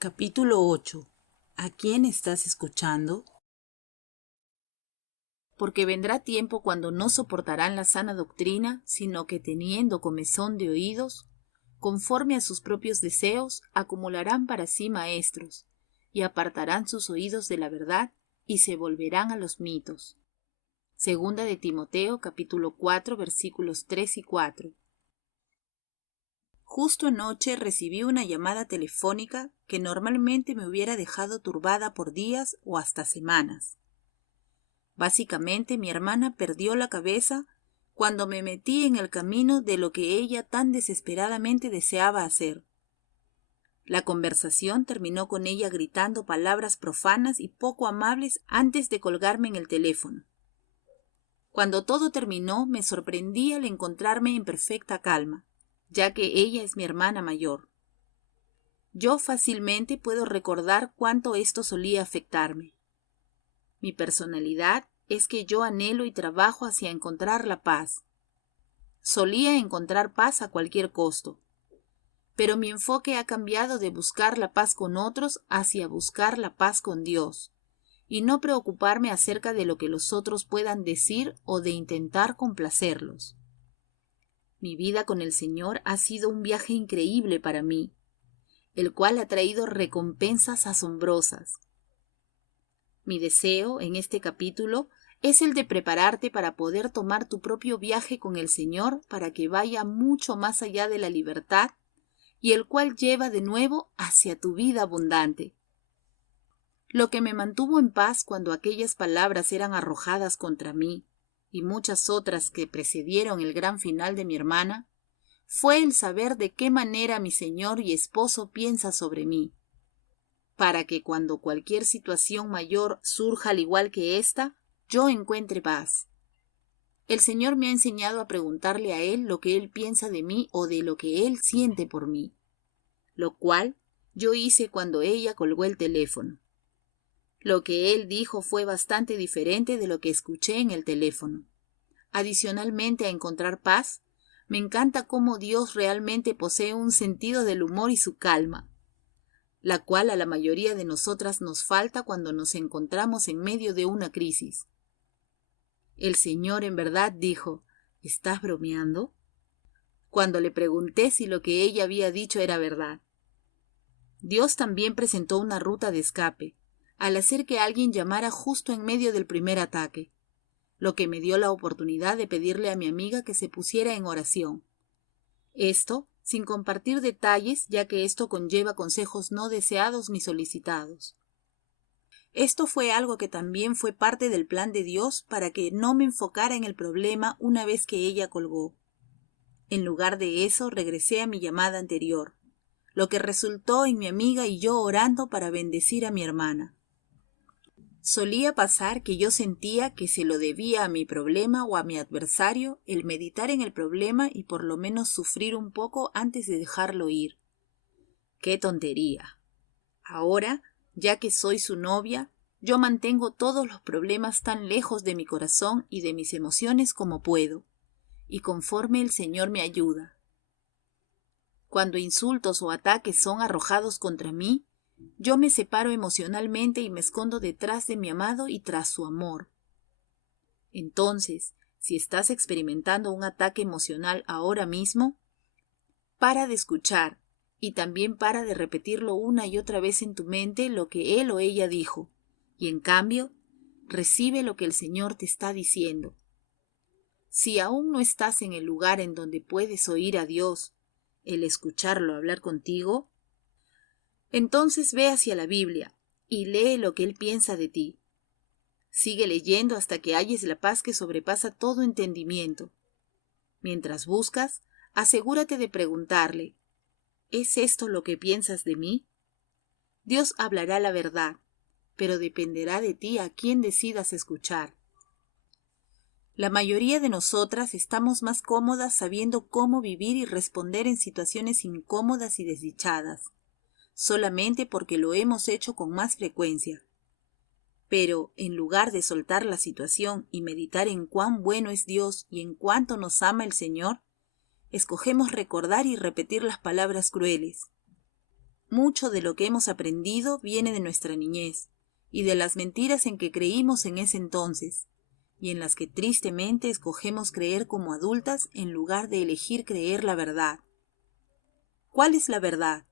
Capítulo 8. ¿A quién estás escuchando? Porque vendrá tiempo cuando no soportarán la sana doctrina, sino que teniendo comezón de oídos, conforme a sus propios deseos, acumularán para sí maestros, y apartarán sus oídos de la verdad, y se volverán a los mitos. Segunda de Timoteo, capítulo 4, versículos 3 y 4. Justo anoche recibí una llamada telefónica que normalmente me hubiera dejado turbada por días o hasta semanas. Básicamente, mi hermana perdió la cabeza cuando me metí en el camino de lo que ella tan desesperadamente deseaba hacer. La conversación terminó con ella gritando palabras profanas y poco amables antes de colgarme en el teléfono. Cuando todo terminó, me sorprendí al encontrarme en perfecta calma, ya que ella es mi hermana mayor. Yo fácilmente puedo recordar cuánto esto solía afectarme. Mi personalidad es que yo anhelo y trabajo hacia encontrar la paz. Solía encontrar paz a cualquier costo, pero mi enfoque ha cambiado de buscar la paz con otros hacia buscar la paz con Dios, y no preocuparme acerca de lo que los otros puedan decir o de intentar complacerlos. Mi vida con el Señor ha sido un viaje increíble para mí, el cual ha traído recompensas asombrosas. Mi deseo en este capítulo es el de prepararte para poder tomar tu propio viaje con el Señor para que vaya mucho más allá de la libertad y el cual lleva de nuevo hacia tu vida abundante. Lo que me mantuvo en paz cuando aquellas palabras eran arrojadas contra mí y muchas otras que precedieron el gran final de mi hermana, fue el saber de qué manera mi Señor y Esposo piensa sobre mí, para que cuando cualquier situación mayor surja al igual que esta, yo encuentre paz. El Señor me ha enseñado a preguntarle a Él lo que Él piensa de mí o de lo que Él siente por mí, lo cual yo hice cuando ella colgó el teléfono. Lo que Él dijo fue bastante diferente de lo que escuché en el teléfono. Adicionalmente a encontrar paz, me encanta cómo Dios realmente posee un sentido del humor y su calma, la cual a la mayoría de nosotras nos falta cuando nos encontramos en medio de una crisis. El Señor en verdad dijo, ¿estás bromeando? Cuando le pregunté si lo que ella había dicho era verdad. Dios también presentó una ruta de escape, al hacer que alguien llamara justo en medio del primer ataque, lo que me dio la oportunidad de pedirle a mi amiga que se pusiera en oración. Esto sin compartir detalles, ya que esto conlleva consejos no deseados ni solicitados. Esto fue algo que también fue parte del plan de Dios para que no me enfocara en el problema una vez que ella colgó. En lugar de eso, regresé a mi llamada anterior, lo que resultó en mi amiga y yo orando para bendecir a mi hermana. Solía pasar que yo sentía que se lo debía a mi problema o a mi adversario el meditar en el problema y por lo menos sufrir un poco antes de dejarlo ir. ¡Qué tontería! Ahora, ya que soy su novia, yo mantengo todos los problemas tan lejos de mi corazón y de mis emociones como puedo, y conforme el Señor me ayuda. Cuando insultos o ataques son arrojados contra mí, yo me separo emocionalmente y me escondo detrás de mi amado y tras su amor. Entonces, si estás experimentando un ataque emocional ahora mismo, para de escuchar y también para de repetirlo una y otra vez en tu mente lo que él o ella dijo, y en cambio, recibe lo que el Señor te está diciendo. Si aún no estás en el lugar en donde puedes oír a Dios, el escucharlo hablar contigo, entonces ve hacia la Biblia y lee lo que Él piensa de ti. Sigue leyendo hasta que halles la paz que sobrepasa todo entendimiento. Mientras buscas, asegúrate de preguntarle, ¿es esto lo que piensas de mí? Dios hablará la verdad, pero dependerá de ti a quién decidas escuchar. La mayoría de nosotras estamos más cómodas sabiendo cómo vivir y responder en situaciones incómodas y desdichadas, solamente porque lo hemos hecho con más frecuencia. Pero, en lugar de soltar la situación y meditar en cuán bueno es Dios y en cuánto nos ama el Señor, escogemos recordar y repetir las palabras crueles. Mucho de lo que hemos aprendido viene de nuestra niñez y de las mentiras en que creímos en ese entonces, y en las que tristemente escogemos creer como adultas en lugar de elegir creer la verdad. ¿Cuál es la verdad?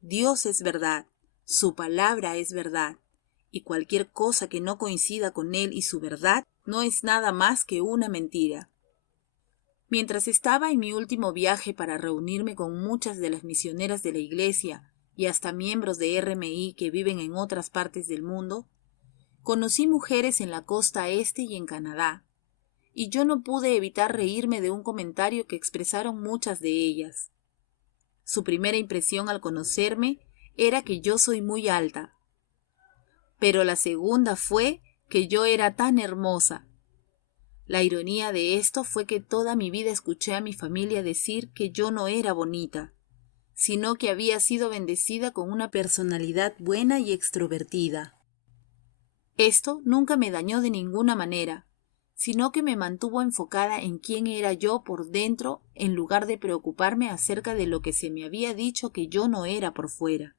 Dios es verdad, su palabra es verdad, y cualquier cosa que no coincida con Él y su verdad no es nada más que una mentira. Mientras estaba en mi último viaje para reunirme con muchas de las misioneras de la iglesia y hasta miembros de RMI que viven en otras partes del mundo, conocí mujeres en la costa este y en Canadá, y yo no pude evitar reírme de un comentario que expresaron muchas de ellas. Su primera impresión al conocerme era que yo soy muy alta, pero la segunda fue que yo era tan hermosa. La ironía de esto fue que toda mi vida escuché a mi familia decir que yo no era bonita, sino que había sido bendecida con una personalidad buena y extrovertida. Esto nunca me dañó de ninguna manera, sino que me mantuvo enfocada en quién era yo por dentro en lugar de preocuparme acerca de lo que se me había dicho que yo no era por fuera.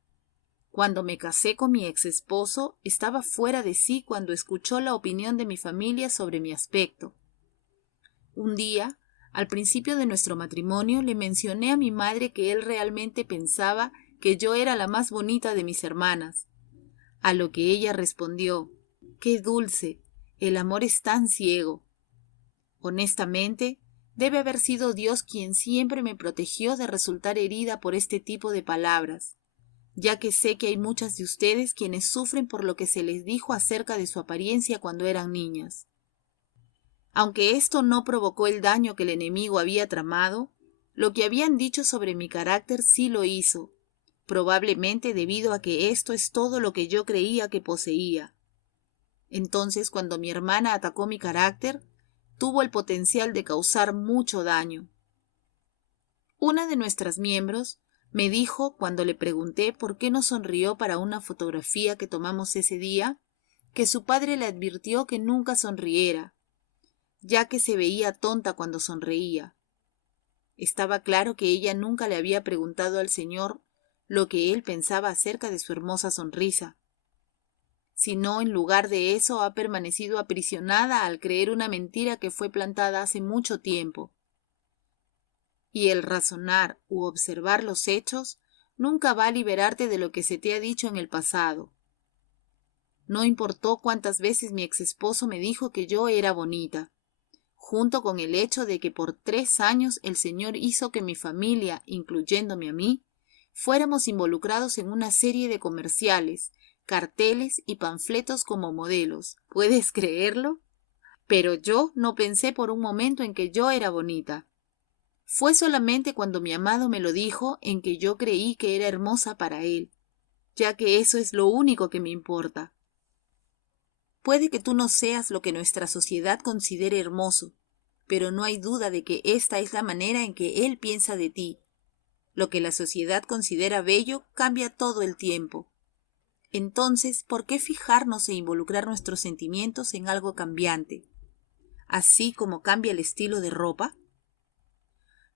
Cuando me casé con mi ex esposo, estaba fuera de sí cuando escuchó la opinión de mi familia sobre mi aspecto. Un día, al principio de nuestro matrimonio, le mencioné a mi madre que él realmente pensaba que yo era la más bonita de mis hermanas, a lo que ella respondió: «Qué dulce, el amor es tan ciego». Honestamente, debe haber sido Dios quien siempre me protegió de resultar herida por este tipo de palabras, ya que sé que hay muchas de ustedes quienes sufren por lo que se les dijo acerca de su apariencia cuando eran niñas. Aunque esto no provocó el daño que el enemigo había tramado, lo que habían dicho sobre mi carácter sí lo hizo, probablemente debido a que esto es todo lo que yo creía que poseía. Entonces, cuando mi hermana atacó mi carácter, tuvo el potencial de causar mucho daño. Una de nuestras miembros me dijo, cuando le pregunté por qué no sonrió para una fotografía que tomamos ese día, que su padre le advirtió que nunca sonriera, ya que se veía tonta cuando sonreía. Estaba claro que ella nunca le había preguntado al Señor lo que él pensaba acerca de su hermosa sonrisa, sino en lugar de eso ha permanecido aprisionada al creer una mentira que fue plantada hace mucho tiempo. Y el razonar u observar los hechos nunca va a liberarte de lo que se te ha dicho en el pasado. No importó cuántas veces mi ex esposo me dijo que yo era bonita, junto con el hecho de que por 3 años el Señor hizo que mi familia, incluyéndome a mí, fuéramos involucrados en una serie de comerciales, carteles y panfletos como modelos. ¿Puedes creerlo? Pero yo no pensé por un momento en que yo era bonita. Fue solamente cuando mi amado me lo dijo en que yo creí que era hermosa para él, ya que eso es lo único que me importa. Puede que tú no seas lo que nuestra sociedad considere hermoso, pero no hay duda de que esta es la manera en que él piensa de ti. Lo que la sociedad considera bello cambia todo el tiempo. Entonces, ¿por qué fijarnos e involucrar nuestros sentimientos en algo cambiante? Así como cambia el estilo de ropa.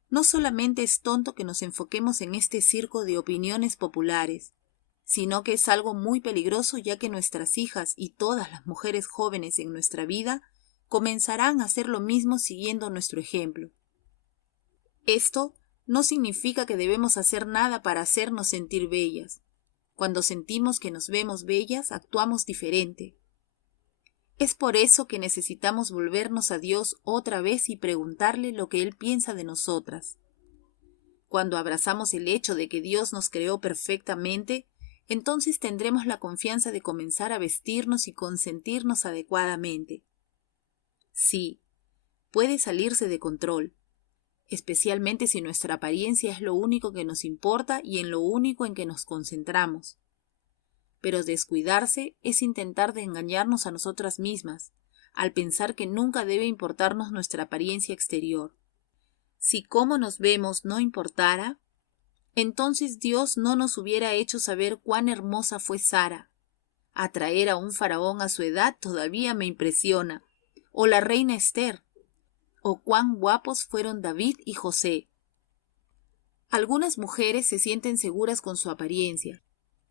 No solamente es tonto que nos enfoquemos en este circo de opiniones populares, sino que es algo muy peligroso, ya que nuestras hijas y todas las mujeres jóvenes en nuestra vida comenzarán a hacer lo mismo siguiendo nuestro ejemplo. Esto no significa que debemos hacer nada para hacernos sentir bellas. Cuando sentimos que nos vemos bellas, actuamos diferente. Es por eso que necesitamos volvernos a Dios otra vez y preguntarle lo que Él piensa de nosotras. Cuando abrazamos el hecho de que Dios nos creó perfectamente, entonces tendremos la confianza de comenzar a vestirnos y consentirnos adecuadamente. Sí, puede salirse de control, especialmente si nuestra apariencia es lo único que nos importa y en lo único en que nos concentramos. Pero descuidarse es intentar de engañarnos a nosotras mismas, al pensar que nunca debe importarnos nuestra apariencia exterior. Si cómo nos vemos no importara, entonces Dios no nos hubiera hecho saber cuán hermosa fue Sara. Atraer a un faraón a su edad todavía me impresiona, o la reina Esther, o cuán guapos fueron David y José. Algunas mujeres se sienten seguras con su apariencia,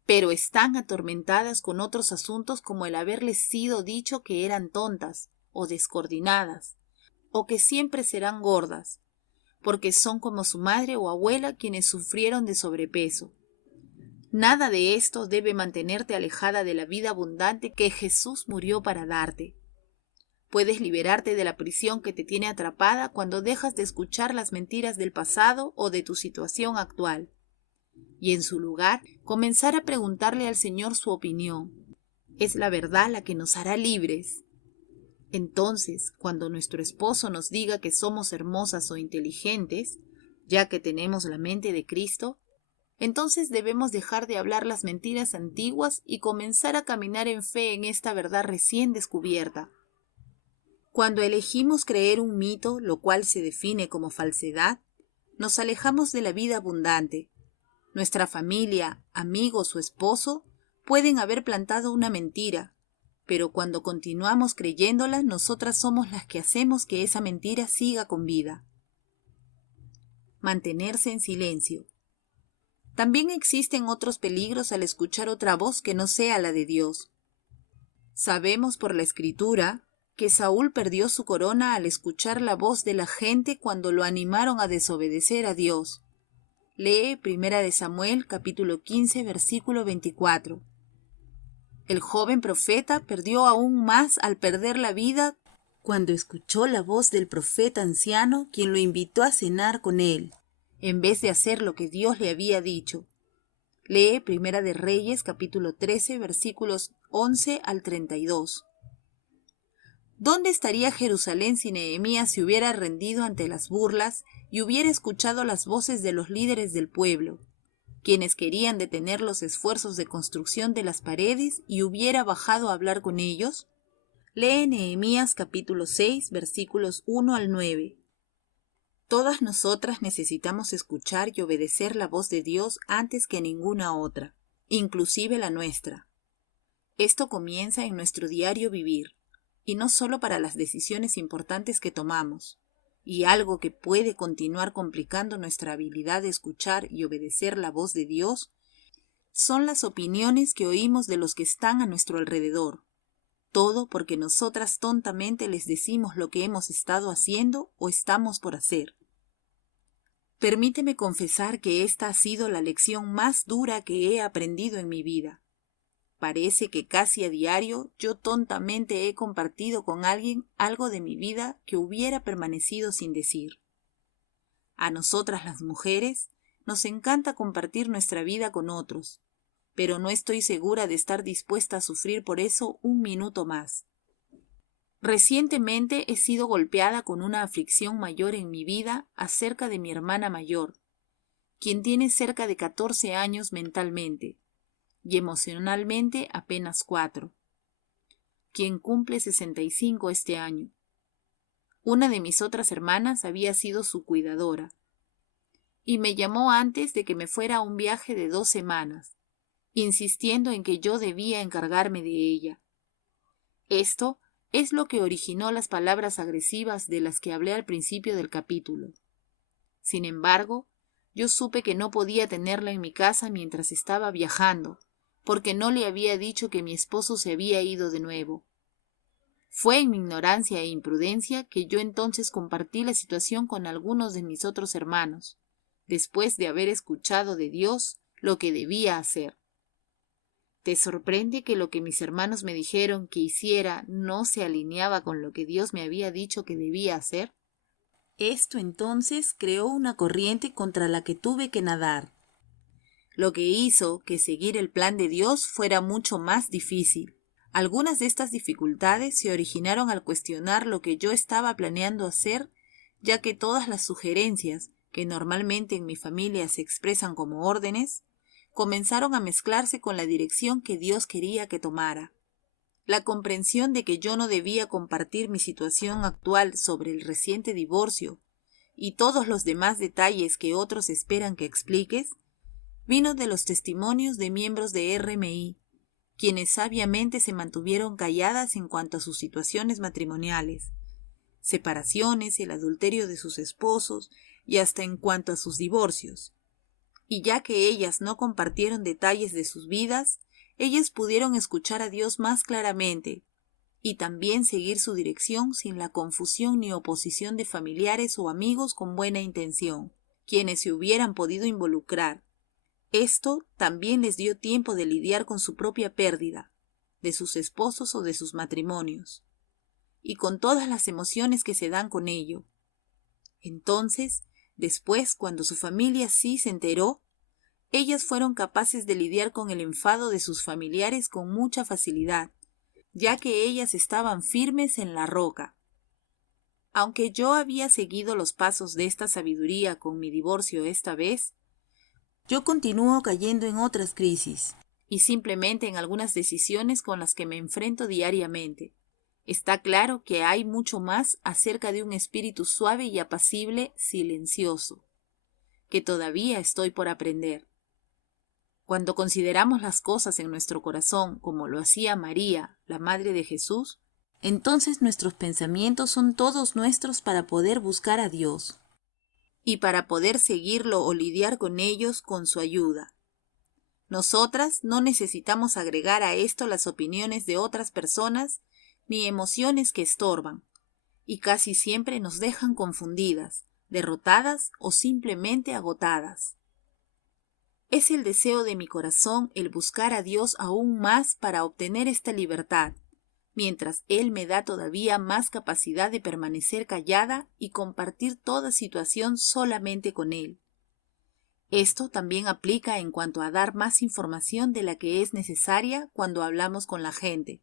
pero están atormentadas con otros asuntos como el haberles sido dicho que eran tontas o descoordinadas, o que siempre serán gordas, porque son como su madre o abuela quienes sufrieron de sobrepeso. Nada de esto debe mantenerte alejada de la vida abundante que Jesús murió para darte. Puedes liberarte de la prisión que te tiene atrapada cuando dejas de escuchar las mentiras del pasado o de tu situación actual, y en su lugar comenzar a preguntarle al Señor su opinión. Es la verdad la que nos hará libres. Entonces, cuando nuestro esposo nos diga que somos hermosas o inteligentes, ya que tenemos la mente de Cristo, entonces debemos dejar de hablar las mentiras antiguas y comenzar a caminar en fe en esta verdad recién descubierta. Cuando elegimos creer un mito, lo cual se define como falsedad, nos alejamos de la vida abundante. Nuestra familia, amigos o esposo pueden haber plantado una mentira, pero cuando continuamos creyéndola, nosotras somos las que hacemos que esa mentira siga con vida. Mantenerse en silencio. También existen otros peligros al escuchar otra voz que no sea la de Dios. Sabemos por la Escritura que Saúl perdió su corona al escuchar la voz de la gente cuando lo animaron a desobedecer a Dios. Lee 1 Samuel capítulo 15 versículo 24. El joven profeta perdió aún más al perder la vida cuando escuchó la voz del profeta anciano quien lo invitó a cenar con él, en vez de hacer lo que Dios le había dicho. Lee 1 de Reyes capítulo 13 versículos 11 al 32. ¿Dónde estaría Jerusalén si Nehemías se hubiera rendido ante las burlas y hubiera escuchado las voces de los líderes del pueblo, quienes querían detener los esfuerzos de construcción de las paredes y hubiera bajado a hablar con ellos? Lee Nehemías capítulo 6 versículos 1 al 9. Todas nosotras necesitamos escuchar y obedecer la voz de Dios antes que ninguna otra, inclusive la nuestra. Esto comienza en nuestro diario vivir, y no solo para las decisiones importantes que tomamos, y algo que puede continuar complicando nuestra habilidad de escuchar y obedecer la voz de Dios, son las opiniones que oímos de los que están a nuestro alrededor. Todo porque nosotras tontamente les decimos lo que hemos estado haciendo o estamos por hacer. Permíteme confesar que esta ha sido la lección más dura que he aprendido en mi vida. Parece que casi a diario yo tontamente he compartido con alguien algo de mi vida que hubiera permanecido sin decir. A nosotras las mujeres nos encanta compartir nuestra vida con otros, pero no estoy segura de estar dispuesta a sufrir por eso un minuto más. Recientemente he sido golpeada con una aflicción mayor en mi vida acerca de mi hermana mayor, quien tiene cerca de 14 años mentalmente, y emocionalmente apenas 4, quien cumple 65 este año. Una de mis otras hermanas había sido su cuidadora, y me llamó antes de que me fuera a un viaje de 2 semanas, insistiendo en que yo debía encargarme de ella. Esto es lo que originó las palabras agresivas de las que hablé al principio del capítulo. Sin embargo, yo supe que no podía tenerla en mi casa mientras estaba viajando, porque no le había dicho que mi esposo se había ido de nuevo. Fue en mi ignorancia e imprudencia que yo entonces compartí la situación con algunos de mis otros hermanos, después de haber escuchado de Dios lo que debía hacer. ¿Te sorprende que lo que mis hermanos me dijeron que hiciera no se alineaba con lo que Dios me había dicho que debía hacer? Esto entonces creó una corriente contra la que tuve que nadar, lo que hizo que seguir el plan de Dios fuera mucho más difícil. Algunas de estas dificultades se originaron al cuestionar lo que yo estaba planeando hacer, ya que todas las sugerencias, que normalmente en mi familia se expresan como órdenes, comenzaron a mezclarse con la dirección que Dios quería que tomara. La comprensión de que yo no debía compartir mi situación actual sobre el reciente divorcio y todos los demás detalles que otros esperan que expliques, vino de los testimonios de miembros de RMI, quienes sabiamente se mantuvieron calladas en cuanto a sus situaciones matrimoniales, separaciones, el adulterio de sus esposos y hasta en cuanto a sus divorcios, Y ya que ellas no compartieron detalles de sus vidas, ellas pudieron escuchar a Dios más claramente y también seguir su dirección sin la confusión ni oposición de familiares o amigos con buena intención, quienes se hubieran podido involucrar. Esto también les dio tiempo de lidiar con su propia pérdida, de sus esposos o de sus matrimonios, y con todas las emociones que se dan con ello. Entonces, después, cuando su familia sí se enteró, ellas fueron capaces de lidiar con el enfado de sus familiares con mucha facilidad, ya que ellas estaban firmes en la roca. Aunque yo había seguido los pasos de esta sabiduría con mi divorcio esta vez, yo continúo cayendo en otras crisis y simplemente en algunas decisiones con las que me enfrento diariamente. Está claro que hay mucho más acerca de un espíritu suave y apacible, silencioso, que todavía estoy por aprender. Cuando consideramos las cosas en nuestro corazón como lo hacía María, la Madre de Jesús, entonces nuestros pensamientos son todos nuestros para poder buscar a Dios y para poder seguirlo o lidiar con ellos con su ayuda. Nosotras no necesitamos agregar a esto las opiniones de otras personas ni emociones que estorban, y casi siempre nos dejan confundidas, derrotadas o simplemente agotadas. Es el deseo de mi corazón el buscar a Dios aún más para obtener esta libertad, mientras Él me da todavía más capacidad de permanecer callada y compartir toda situación solamente con Él. Esto también aplica en cuanto a dar más información de la que es necesaria cuando hablamos con la gente.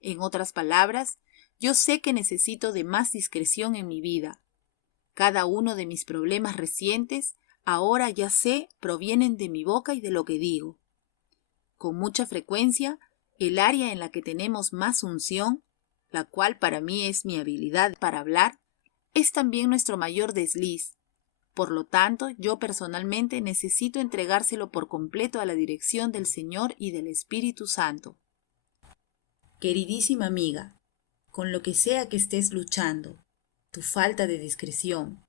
En otras palabras, yo sé que necesito de más discreción en mi vida. Cada uno de mis problemas recientes, ahora ya sé, provienen de mi boca y de lo que digo. Con mucha frecuencia, el área en la que tenemos más unción, la cual para mí es mi habilidad para hablar, es también nuestro mayor desliz. Por lo tanto, yo personalmente necesito entregárselo por completo a la dirección del Señor y del Espíritu Santo. Queridísima amiga, con lo que sea que estés luchando, tu falta de discreción,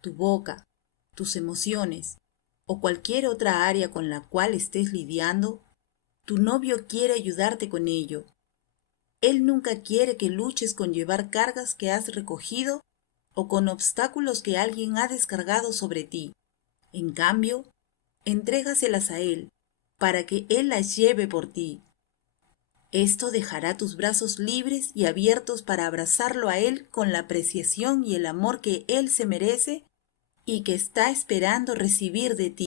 tu boca, tus emociones o cualquier otra área con la cual estés lidiando, tu novio quiere ayudarte con ello. Él nunca quiere que luches con llevar cargas que has recogido o con obstáculos que alguien ha descargado sobre ti. En cambio, entrégaselas a Él, para que Él las lleve por ti. Esto dejará tus brazos libres y abiertos para abrazarlo a Él con la apreciación y el amor que Él se merece y que está esperando recibir de ti.